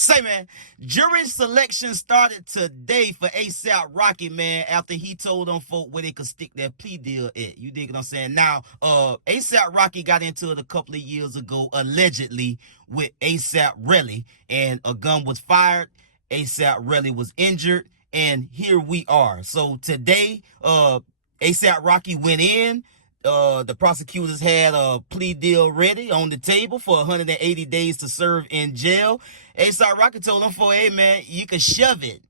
Say, man, jury selection started today for ASAP Rocky, man, after he told them folk where they could stick their plea deal at. You dig what I'm saying? Now, ASAP Rocky got into it a couple of years ago, allegedly, with ASAP Relli, and a gun was fired. ASAP Relli was injured, and here we are. So today, ASAP Rocky went in. The prosecutors had a plea deal ready on the table for 180 days to serve in jail. ASAP Rocky told them, hey, man, you can shove it.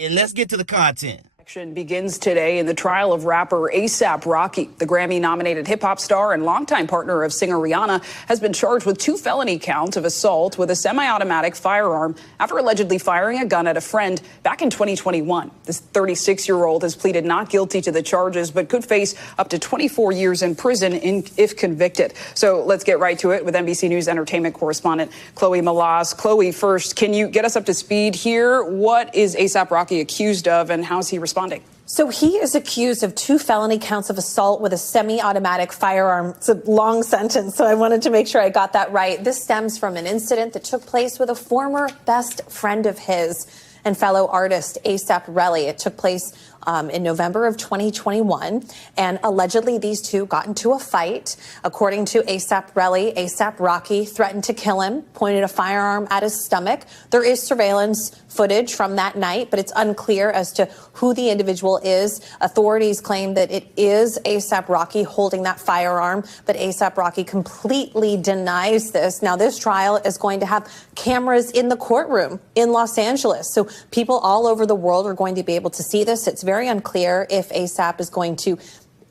And let's get to the content. Action begins today in the trial of rapper ASAP Rocky. The Grammy-nominated hip-hop star and longtime partner of singer Rihanna has been charged with 2 felony counts of assault with a semi-automatic firearm after allegedly firing a gun at a friend back in 2021. This 36-year-old has pleaded not guilty to the charges, but could face up to 24 years in prison if convicted. So let's get right to it with NBC News entertainment correspondent Chloe Malas. Chloe, first, can you get us up to speed here? What is ASAP Rocky accused of, and how is he responding? So he is accused of 2 felony counts of assault with a semi-automatic firearm. It's a long sentence, so I wanted to make sure I got that right. This stems from an incident that took place with a former best friend of his and fellow artist ASAP Relli. It took place in November of 2021, and allegedly these two got into a fight. According to ASAP Relli, ASAP Rocky threatened to kill him, pointed a firearm at his stomach. There is surveillance footage from that night, but it's unclear as to who the individual is. Authorities claim that it is ASAP Rocky holding that firearm, but ASAP Rocky completely denies this. Now, this trial is going to have cameras in the courtroom in Los Angeles, so people all over the world are going to be able to see this. It's very unclear if ASAP is going to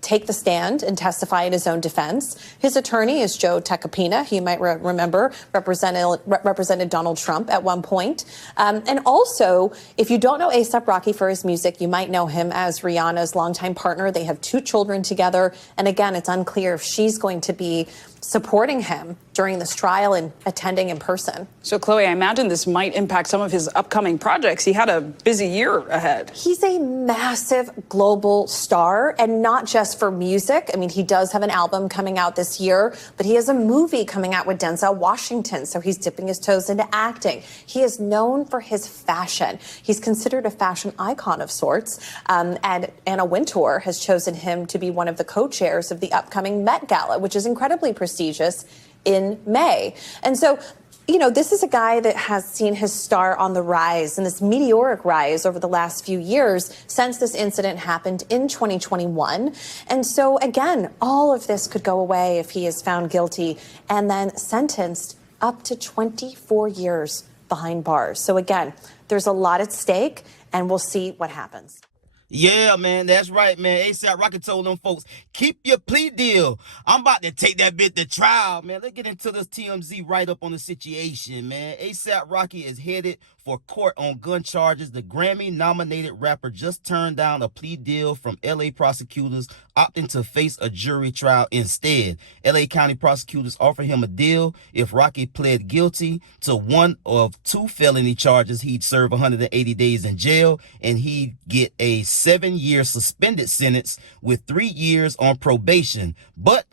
take the stand and testify in his own defense. His attorney is Joe Tacopina. You might remember represented Donald Trump at one point. And also, if you don't know ASAP Rocky for his music, you might know him as Rihanna's longtime partner. They have 2 children together. And again, it's unclear if she's going to be supporting him during this trial and attending in person. So, Chloe, I imagine this might impact some of his upcoming projects. He had a busy year ahead. He's a massive global star, and not just for music. I mean, he does have an album coming out this year, but he has a movie coming out with Denzel Washington, so he's dipping his toes into acting. He is known for his fashion. He's considered a fashion icon of sorts, and Anna Wintour has chosen him to be one of the co-chairs of the upcoming Met Gala, which is incredibly prestigious, in May. And so, you know, this is a guy that has seen his star on the rise, and this meteoric rise over the last few years since this incident happened in 2021. And so, again, all of this could go away if he is found guilty and then sentenced up to 24 years behind bars. So, again, there's a lot at stake, and we'll see what happens. Yeah, man, that's right, man. ASAP Rocky told them folks, keep your plea deal. I'm about to take that bit to trial, man. Let's get into this TMZ write-up on the situation, man. ASAP Rocky is headed for court on gun charges. The Grammy-nominated rapper just turned down a plea deal from L.A. prosecutors, opting to face a jury trial instead. L.A. County prosecutors offered him a deal if Rocky pled guilty to 1 of 2 felony charges. He'd serve 180 days in jail, and he'd get a 7-year suspended sentence with 3 years on probation. But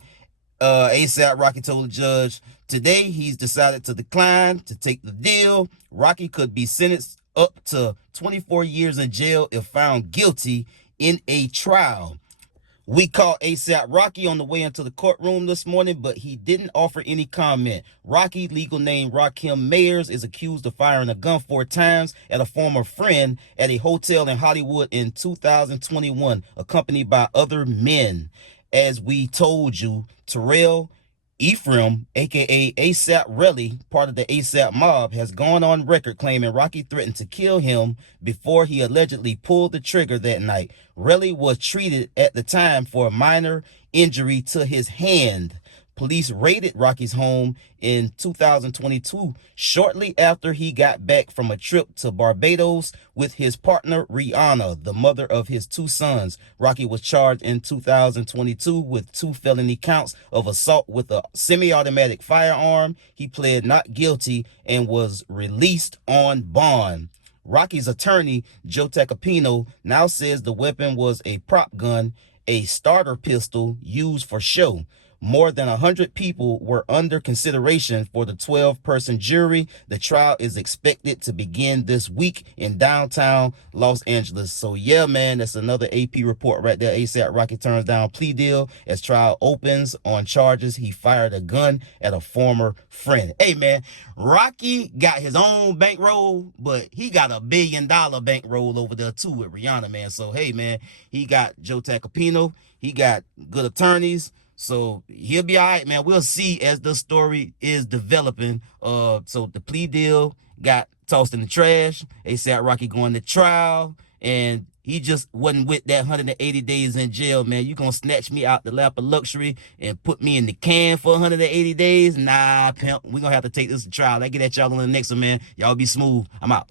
ASAP Rocky told the judge today he's decided to decline to take the deal. Rocky could be sentenced up to 24 years in jail if found guilty in a trial. We caught ASAP Rocky on the way into the courtroom this morning, but he didn't offer any comment. Rocky, legal name Rakim Mayers, is accused of firing a gun 4 times at a former friend at a hotel in Hollywood in 2021, accompanied by other men. As we told you, Terrell Ephraim, a.k.a. ASAP Relli, part of the ASAP mob, has gone on record claiming Rocky threatened to kill him before he allegedly pulled the trigger that night. Relli was treated at the time for a minor injury to his hand. Police raided Rocky's home in 2022, shortly after he got back from a trip to Barbados with his partner Rihanna, the mother of his 2 sons. Rocky was charged in 2022 with 2 felony counts of assault with a semi-automatic firearm. He pled not guilty and was released on bond. Rocky's attorney, Joe Tacopino, now says the weapon was a prop gun, a starter pistol used for show. More than 100 people were under consideration for the 12-person jury. The trial is expected to begin this week in downtown Los Angeles. So yeah, man, that's another AP report right there. ASAP Rocky turns down plea deal as trial opens on charges he fired a gun at a former friend. Hey, man, Rocky got his own bankroll, but he got $1 billion bankroll over there too with Rihanna, man. So hey, man, he got Joe Tacopino, he got good attorneys. So he'll be all right, man. We'll see as the story is developing. So the plea deal got tossed in the trash. ASAP Rocky going to trial, and he just wasn't with that 180 days in jail, man. You gonna snatch me out the lap of luxury and put me in the can for 180 days? Nah, pimp. We gonna have to take this to trial. I get at y'all on the next one, man. Y'all be smooth. I'm out.